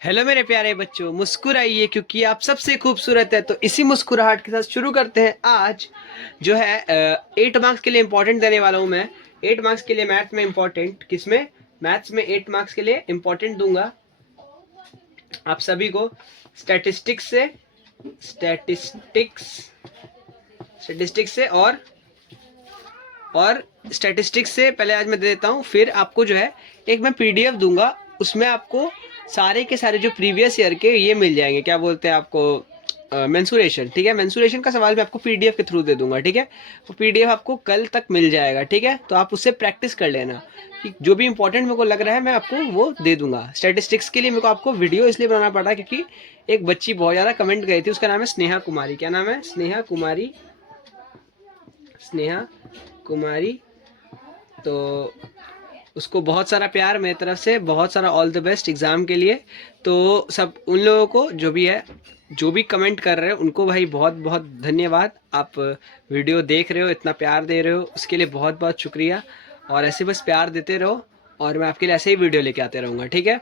Hello मेरे प्यारे बच्चों, मुस्कुराइए क्योंकि आप सबसे खूबसूरत है। तो इसी मुस्कुराहट के साथ शुरू करते हैं। आज जो है 8 मार्क्स के लिए इम्पोर्टेंट देने वाला हूँ मैं। 8 मार्क्स के लिए मैथ में इम्पोर्टेंट, किसमें? मैथ्स में 8 मार्क्स के लिए इम्पोर्टेंट दूंगा आप सभी को। स्टैटिस्टिक्स से स्टैटिस्टिक्स स्टैटिस्टिक्स से और स्टैटिस्टिक्स से पहले आज मैं दे देता हूँ, फिर आपको जो है एक मैं पीडीएफ दूंगा। उसमें आपको सारे के सारे जो प्रीवियस ईयर के ये मिल जाएंगे, क्या बोलते हैं आपको, मेंसुरेशन। ठीक है, मेंसुरेशन का सवाल मैं आपको पीडीएफ के थ्रू दे दूंगा। ठीक है, वो पीडीएफ आपको कल तक मिल जाएगा। ठीक है, तो आप उससे प्रैक्टिस कर लेना कि जो भी इंपॉर्टेंट मेरे को लग रहा है मैं आपको वो दे दूंगा। स्टैटिस्टिक्स के लिए मेरे को आपको वीडियो इसलिए बनाना पड़ा क्योंकि एक बच्ची बहुत ज़्यादा कमेंट गई थी, उसका नाम है स्नेहा कुमारी। क्या नाम है? स्नेहा कुमारी। स्नेहा कुमारी। तो उसको बहुत सारा प्यार मेरी तरफ से, बहुत सारा ऑल द बेस्ट एग्ज़ाम के लिए। तो सब उन लोगों को जो भी है, जो भी कमेंट कर रहे हो उनको भाई बहुत बहुत धन्यवाद। आप वीडियो देख रहे हो, इतना प्यार दे रहे हो, उसके लिए बहुत बहुत शुक्रिया। और ऐसे बस प्यार देते रहो और मैं आपके लिए ऐसे ही वीडियो लेके आते रहूँगा। ठीक है,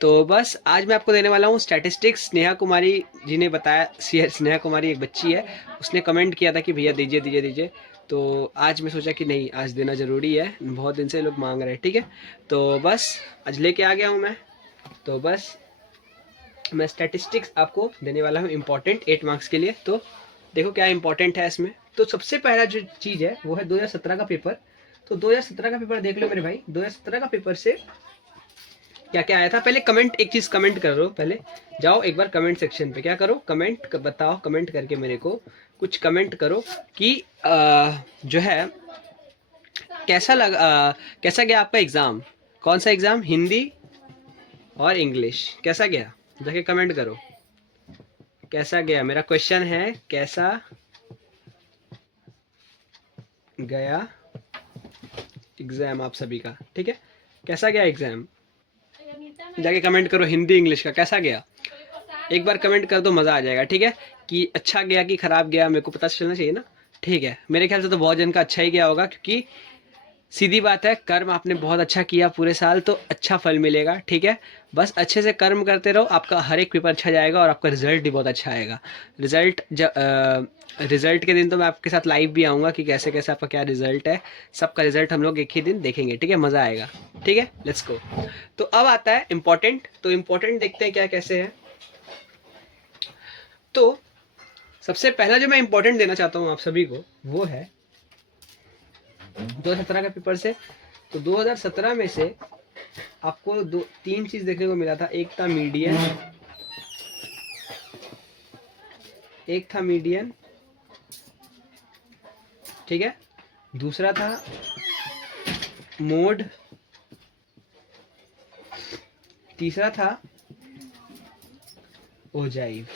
तो बस आज मैं आपको देने वाला हूँ स्टैटिस्टिक्स। स्नेहा कुमारी जी ने बताया, स्नेहा कुमारी एक बच्ची है, उसने कमेंट किया था कि भैया दीजिए दीजिए दीजिए। तो आज मैं सोचा कि नहीं, आज देना ज़रूरी है, बहुत दिन से लोग मांग रहे हैं। ठीक है, तो बस आज लेके आ गया हूँ मैं। तो बस मैं स्टैटिस्टिक्स आपको देने वाला हूँ इम्पॉर्टेंट 8 मार्क्स के लिए। तो देखो क्या इम्पोर्टेंट है इसमें। तो सबसे पहला जो चीज़ है वो है 2017 का पेपर। तो 2017 का पेपर देख लो मेरे भाई। 2017 का पेपर से क्या क्या आया था, पहले कमेंट, एक चीज़ कमेंट करो। पहले जाओ एक बार कमेंट सेक्शन पे, क्या करो, कमेंट बताओ। कमेंट करके मेरे को कुछ कमेंट करो कि जो है कैसा लगा, कैसा गया आपका एग्ज़ाम। कौन सा एग्ज़ाम? हिंदी और इंग्लिश। कैसा गया? जाके कमेंट करो कैसा गया। मेरा क्वेश्चन है कैसा गया एग्ज़ाम आप सभी का। ठीक है, कैसा गया एग्ज़ाम, जाके कमेंट करो। हिंदी इंग्लिश का कैसा गया, एक बार कमेंट कर दो, मज़ा आ जाएगा। ठीक है, कि अच्छा गया कि ख़राब गया, मेरे को पता चलना चाहिए ना। ठीक है, मेरे ख्याल से तो बहुत जन का अच्छा ही गया होगा, क्योंकि सीधी बात है, कर्म आपने बहुत अच्छा किया पूरे साल तो अच्छा फल मिलेगा। ठीक है, बस अच्छे से कर्म करते रहो, आपका हर एक पेपर अच्छा जाएगा और आपका रिजल्ट भी बहुत अच्छा आएगा। रिजल्ट के दिन तो मैं आपके साथ लाइव भी आऊँगा कि कैसे कैसे आपका क्या रिजल्ट है। सबका रिजल्ट हम लोग एक ही दिन देखेंगे। ठीक है, मज़ा आएगा। ठीक है, लेट्स गो। तो अब आता है इम्पोर्टेंट। तो इम्पोर्टेंट देखते हैं क्या कैसे है। तो सबसे पहला जो मैं इम्पोर्टेंट देना चाहता हूँ आप सभी को वो है 2017 के पेपर से। तो 2017 में से आपको दो तीन चीज देखने को मिला था। एक था मीडियन, एक था मीडियन, ठीक है, दूसरा था मोड, तीसरा था ओजाइव।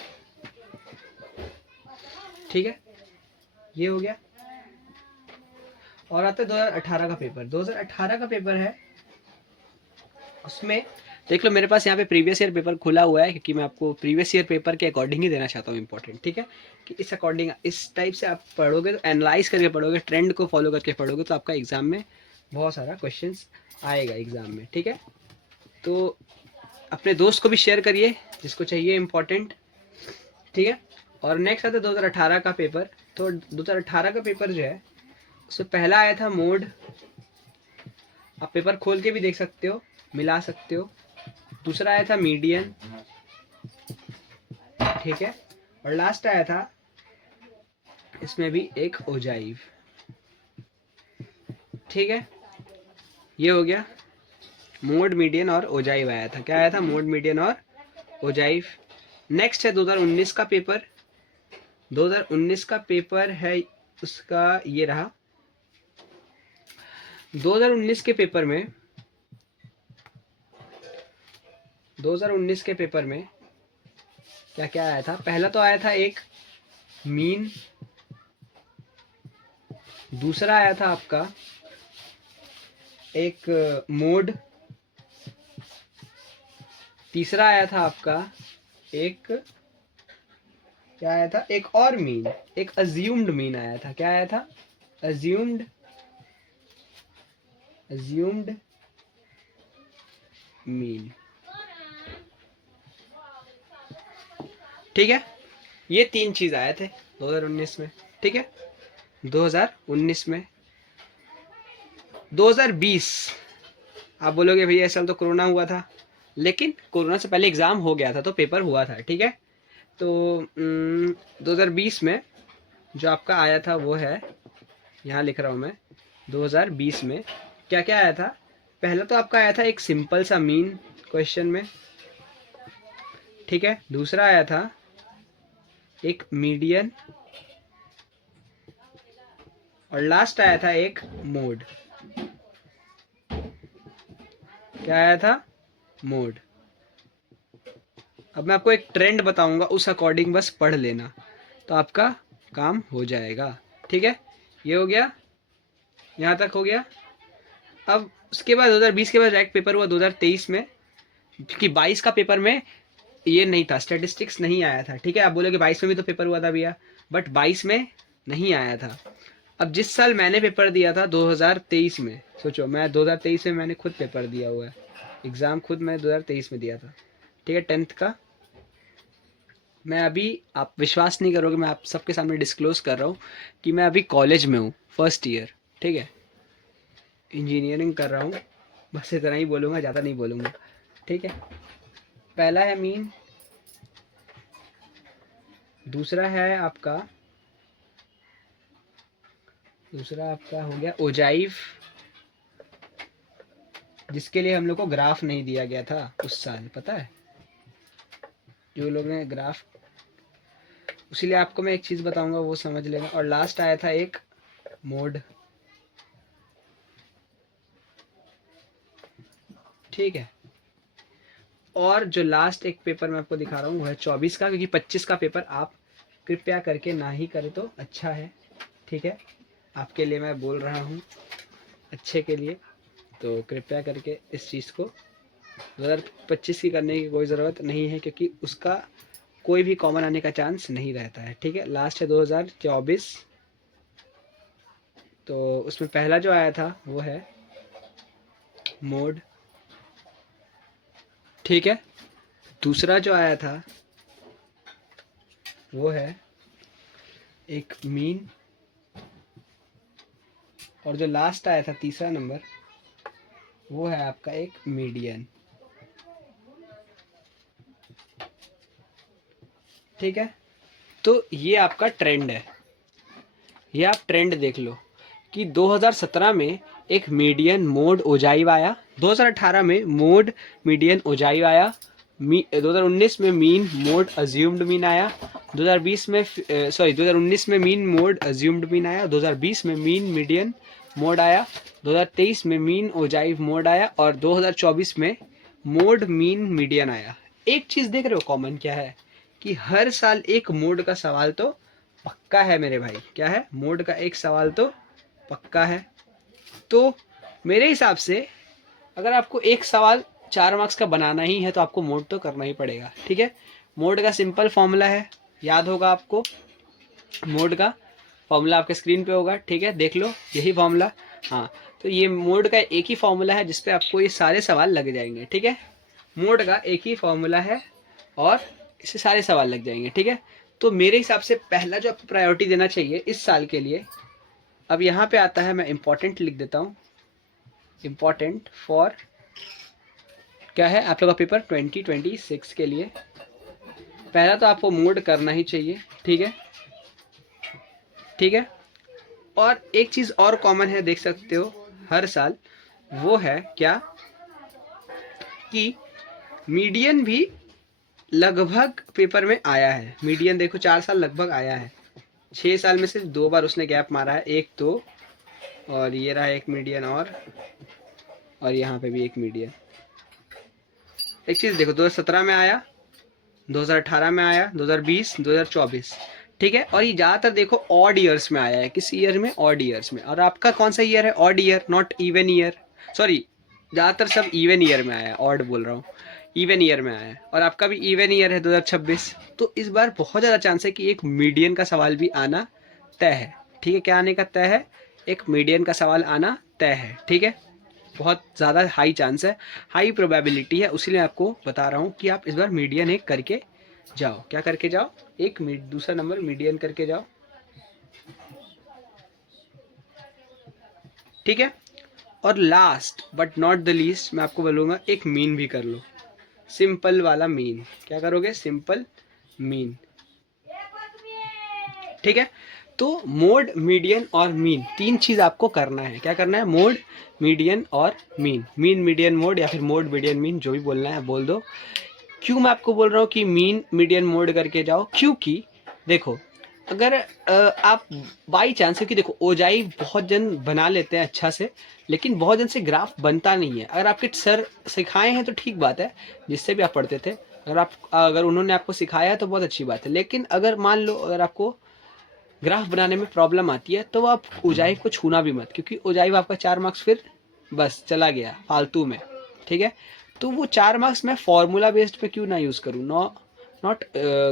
ठीक है, ये हो गया। और आता है 2018 का पेपर। 2018 का पेपर है, उसमें देख लो मेरे पास यहाँ पे प्रीवियस ईयर पेपर खुला हुआ है, क्योंकि मैं आपको प्रीवियस ईयर पेपर के अकॉर्डिंग ही देना चाहता हूँ इंपॉर्टेंट। ठीक है, कि इस अकॉर्डिंग, इस टाइप से आप पढ़ोगे, तो एनालाइज करके पढ़ोगे, ट्रेंड को फॉलो करके पढ़ोगे, तो आपका एग्जाम में बहुत सारा क्वेश्चंस आएगा एग्जाम में। ठीक है, तो अपने दोस्त को भी शेयर करिए जिसको चाहिए इम्पोर्टेंट। ठीक है, और नेक्स्ट आता है 2018 का पेपर। तो 2018 का पेपर जो है उसमें पहला आया था मोड। आप पेपर खोल के भी देख सकते हो, मिला सकते हो। दूसरा आया था मीडियन, ठीक है, और लास्ट आया था इसमें भी एक ओजाइव। ठीक है, ये हो गया। मोड, मीडियन और ओजाइव आया था। क्या आया था? मोड, मीडियन और ओजाइव। नेक्स्ट है 2019 का पेपर। 2019 का पेपर है, उसका ये रहा। 2019 के पेपर में 2019 के पेपर में क्या क्या आया था? पहला तो आया था एक मीन, दूसरा आया था आपका एक मोड, तीसरा आया था आपका एक, क्या आया था, एक और मीन, एक अज्यूम्ड मीन आया था। क्या आया था? Assumed assumed mean. ठीक है, ये 3 चीज़ आए थे 2019 में। ठीक है, 2019 में। 2020 आप बोलोगे भैया इस साल तो कोरोना हुआ था, लेकिन कोरोना से पहले एग्ज़ाम हो गया था तो पेपर हुआ था। ठीक है, तो 2020 में जो आपका आया था वो है, यहाँ लिख रहा हूँ मैं, 2020 में क्या क्या आया था। पहला तो आपका आया था एक सिंपल सा मीन क्वेश्चन में। ठीक है, दूसरा आया था एक मीडियन, और लास्ट आया था एक मोड। क्या आया था? मोड। अब मैं आपको एक ट्रेंड बताऊंगा, उस अकॉर्डिंग बस पढ़ लेना तो आपका काम हो जाएगा। ठीक है, ये हो गया, यहाँ तक हो गया। अब उसके बाद 2020 के बाद रैक पेपर हुआ 2023 में, क्योंकि 22 का पेपर में ये नहीं था, स्टैटिस्टिक्स नहीं आया था। ठीक है, आप बोलोगे 22 में भी तो पेपर हुआ था भैया, बट 22 में नहीं आया था। अब जिस साल मैंने पेपर दिया था 2023 में, सोचो मैं 2023 में मैंने खुद पेपर दिया हुआ है, एग्ज़ाम खुद मैं 2023 में दिया था। ठीक है, 10th का। मैं अभी, आप विश्वास नहीं करोगे, मैं आप सबके सामने डिस्क्लोज कर रहा हूँ कि मैं अभी कॉलेज में हूँ, फर्स्ट ईयर। ठीक है, इंजीनियरिंग कर रहा हूँ, बस इतना ही बोलूँगा, ज़्यादा नहीं बोलूँगा। ठीक है, पहला है मीन, दूसरा आपका हो गया ओजाइव, जिसके लिए हम लोग को ग्राफ नहीं दिया गया था उस साल, पता है, जो लोग ने ग्राफ, उसीलिए आपको मैं एक चीज़ बताऊंगा वो समझ लेना। और लास्ट आया था एक मोड। ठीक है, और जो लास्ट एक पेपर मैं आपको दिखा रहा हूँ वो है 24 का, क्योंकि 25 का पेपर आप कृपया करके ना ही करें तो अच्छा है। ठीक है, आपके लिए मैं बोल रहा हूँ, अच्छे के लिए, तो कृपया करके इस चीज़ को 2025 की करने की कोई ज़रूरत नहीं है, क्योंकि उसका कोई भी कॉमन आने का चांस नहीं रहता है। ठीक है, लास्ट है 2024, तो उसमें पहला जो आया था वो है मोड। ठीक है, दूसरा जो आया था वो है एक मीन, और जो लास्ट आया था तीसरा नंबर वो है आपका एक मीडियन। ठीक है, तो ये आपका ट्रेंड है, ये आप ट्रेंड देख लो कि 2017 में एक मीडियन मोड ओजाइव आया, 2018 में मोड मीडियन ओजाइव आया, 2019 में मीन मोड अज्यूम्ड मीन आया, 2020 में 2019 में मीन मोड अज्यूम्ड मीन आया, 2020 में मीन मीडियन मोड आया, 2023 में मीन ओजाइव मोड आया, और 2024 में मोड मीन मीडियन आया। एक चीज़ देख रहे हो कॉमन क्या है, कि हर साल एक मोड का सवाल तो पक्का है मेरे भाई। क्या है? मोड का एक सवाल तो पक्का है। तो मेरे हिसाब से अगर आपको एक सवाल 4 मार्क्स का बनाना ही है तो आपको मोड तो करना ही पड़ेगा। ठीक है, मोड का सिंपल फॉर्मूला है, याद होगा आपको, मोड का फॉर्मूला आपके स्क्रीन पे होगा। ठीक है, देख लो यही फॉर्मूला। हाँ, तो ये मोड का एक ही फॉर्मूला है जिसपे आपको ये सारे सवाल लग जाएंगे। ठीक है, मोड का एक ही फॉर्मूला है और इससे सारे सवाल लग जाएंगे। ठीक है, तो मेरे हिसाब से पहला जो आपको प्रायोरिटी देना चाहिए इस साल के लिए, अब यहाँ पे आता है, मैं इम्पोर्टेंट लिख देता हूँ, इम्पोर्टेंट फॉर क्या है आप लोग का पेपर 2026 के लिए। पहला तो आपको मोड करना ही चाहिए। ठीक है, ठीक है, और एक चीज़ और कॉमन है, देख सकते हो हर साल, वो है क्या कि मीडियन भी लगभग पेपर में आया है। मीडियन देखो 4 साल लगभग आया है, 6 साल में से 2 बार उसने गैप मारा है, एक तो, और ये रहा एक मीडियन, और यहाँ पे भी एक मीडियन। एक चीज़ देखो, 2017 में आया, 2018 में आया, 2020, 2024। ठीक है, और ये ज़्यादातर देखो ऑड ईयर्स में आया है। किस ईयर में? ऑड ईयर्स में। और आपका कौन सा ईयर है? Odd year, not even year, sorry, ज़्यादातर सब इवन ईयर में आया है, ऑड बोल रहा हूँ, इवन ईयर में आया है। और आपका भी इवन ईयर है 2026, तो इस बार बहुत ज़्यादा चांस है कि एक मीडियन का सवाल भी आना तय है। ठीक है, क्या आने का तय है? एक मीडियन का सवाल आना तय है। ठीक है, बहुत ज़्यादा हाई चांस है, हाई प्रोबेबिलिटी है, उसीलिए आपको बता रहा हूँ कि आप इस बार मीडियन एक करके जाओ, क्या करके जाओ, एक दूसरा नंबर मीडियन करके जाओ, ठीक है। और last but not the least मैं आपको बोलूँगा एक मीन भी कर लो, सिंपल वाला मीन। क्या करोगे, सिंपल मीन, ठीक है। तो मोड, मीडियन और मीन, तीन चीज आपको करना है। क्या करना है, मोड, मीडियन और मीन, मीन मीडियन मोड, या फिर मोड मीडियन मीन, जो भी बोलना है बोल दो। क्यों मैं आपको बोल रहा हूँ कि मीन मीडियन मोड करके जाओ, क्योंकि देखो अगर आप बाई चांस, क्योंकि देखो ओजाई बहुत जन बना लेते हैं अच्छा से, लेकिन बहुत जन से ग्राफ बनता नहीं है। अगर आपके सर सिखाए हैं तो ठीक बात है, जिससे भी आप पढ़ते थे, अगर उन्होंने आपको सिखाया है तो बहुत अच्छी बात है। लेकिन अगर मान लो अगर आपको ग्राफ बनाने में प्रॉब्लम आती है तो आप ओजाइव को छूना भी मत, क्योंकि ओजाइव आपका 4 मार्क्स फिर बस चला गया फालतू में, ठीक है। तो वो 4 मार्क्स मैं फॉर्मूला बेस्ड पे क्यों ना यूज़ करूँ, नॉट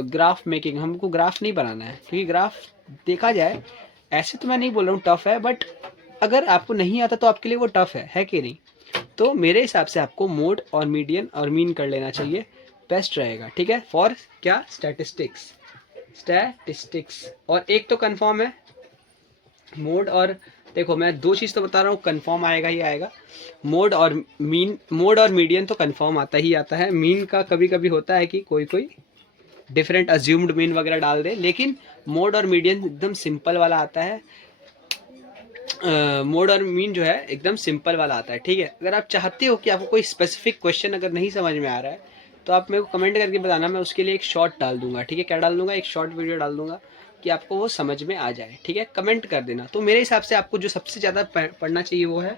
ग्राफ मेकिंग। हमको ग्राफ नहीं बनाना है, क्योंकि ग्राफ देखा जाए ऐसे तो मैं नहीं बोल रहा हूँ टफ है, बट अगर आपको नहीं आता तो आपके लिए वो टफ है कि नहीं। तो मेरे हिसाब से आपको मोड और मीडियन और मीन कर लेना चाहिए, बेस्ट रहेगा, ठीक है। फॉर क्या, स्टैटिस्टिक्स। और एक तो कंफर्म है मोड और, देखो मैं दो चीज़ तो बता रहा हूँ, कंफर्म आएगा ही आएगा। मोड और मीन, मोड और मीडियन तो कंफर्म आता ही आता है। मीन का कभी कभी होता है कि कोई कोई डिफरेंट अज्यूम्ड मीन वगैरह डाल दे, लेकिन मोड और मीडियन एकदम सिंपल वाला आता है। मोड और मीन जो है एकदम सिंपल वाला आता है, ठीक है। अगर आप चाहते हो कि आपको कोई स्पेसिफिक क्वेश्चन अगर नहीं समझ में आ रहा है तो आप मेरे को कमेंट करके बताना, मैं उसके लिए एक शॉर्ट डाल दूंगा, ठीक है। क्या डाल दूंगा, एक शॉर्ट वीडियो डाल दूंगा कि आपको वो समझ में आ जाए, ठीक है। कमेंट कर देना। तो मेरे हिसाब से आपको जो सबसे ज़्यादा पढ़ना चाहिए वो है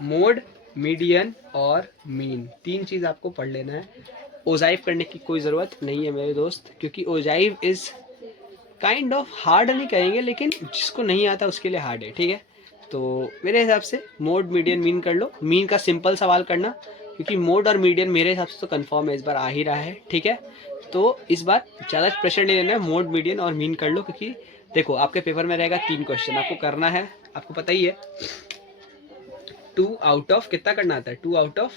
मोड, मीडियन और मीन, तीन चीज़ आपको पढ़ लेना है। ओजाइव करने की कोई ज़रूरत नहीं है मेरे दोस्त, क्योंकि ogive is kind of hard नहीं कहेंगे, लेकिन जिसको नहीं आता उसके लिए हार्ड है, ठीक है। तो मेरे हिसाब से मोड, मीडियन, मीन कर लो। मीन का सिंपल सवाल करना, क्योंकि मोड और मीडियन मेरे हिसाब से तो कंफर्म है, इस बार आ ही रहा है, ठीक है। तो इस बार ज़्यादा प्रेशर नहीं लेना है, मोड, मीडियन और मीन कर लो, क्योंकि देखो आपके पेपर में रहेगा 3 क्वेश्चन आपको करना है, आपको पता ही है 2 आउट ऑफ कितना करना आता है, 2 आउट ऑफ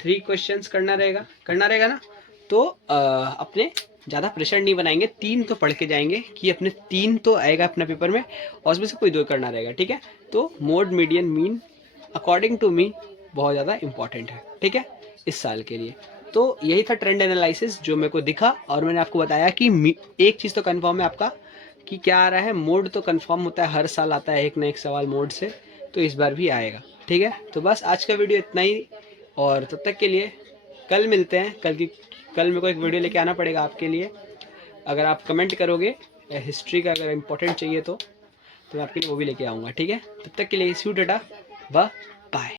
3 क्वेश्चंस करना रहेगा ना। तो अपने ज़्यादा प्रेशर नहीं बनाएंगे, 3 तो पढ़ के जाएंगे कि अपने 3 तो आएगा अपना पेपर में, और उसमें से कोई 2 करना रहेगा, ठीक है। तो mode, median, mean according to me बहुत ज़्यादा इंपॉर्टेंट है, ठीक है, इस साल के लिए। तो यही था ट्रेंड एनालिसिस जो मेरे को दिखा, और मैंने आपको बताया कि एक चीज़ तो कन्फर्म है आपका कि क्या आ रहा है, मोड तो कन्फर्म होता है, हर साल आता है एक ना एक सवाल मोड से, तो इस बार भी आएगा, ठीक है। तो बस आज का वीडियो इतना ही, और तब तक के लिए कल मिलते हैं। कल मेरे को एक वीडियो लेके आना पड़ेगा आपके लिए, अगर आप कमेंट करोगे हिस्ट्री का अगर इम्पोर्टेंट चाहिए तो मैं आपके लिए वो भी लेके आऊँगा, ठीक है। तब तक के लिए सी यू, टाटा, बाय।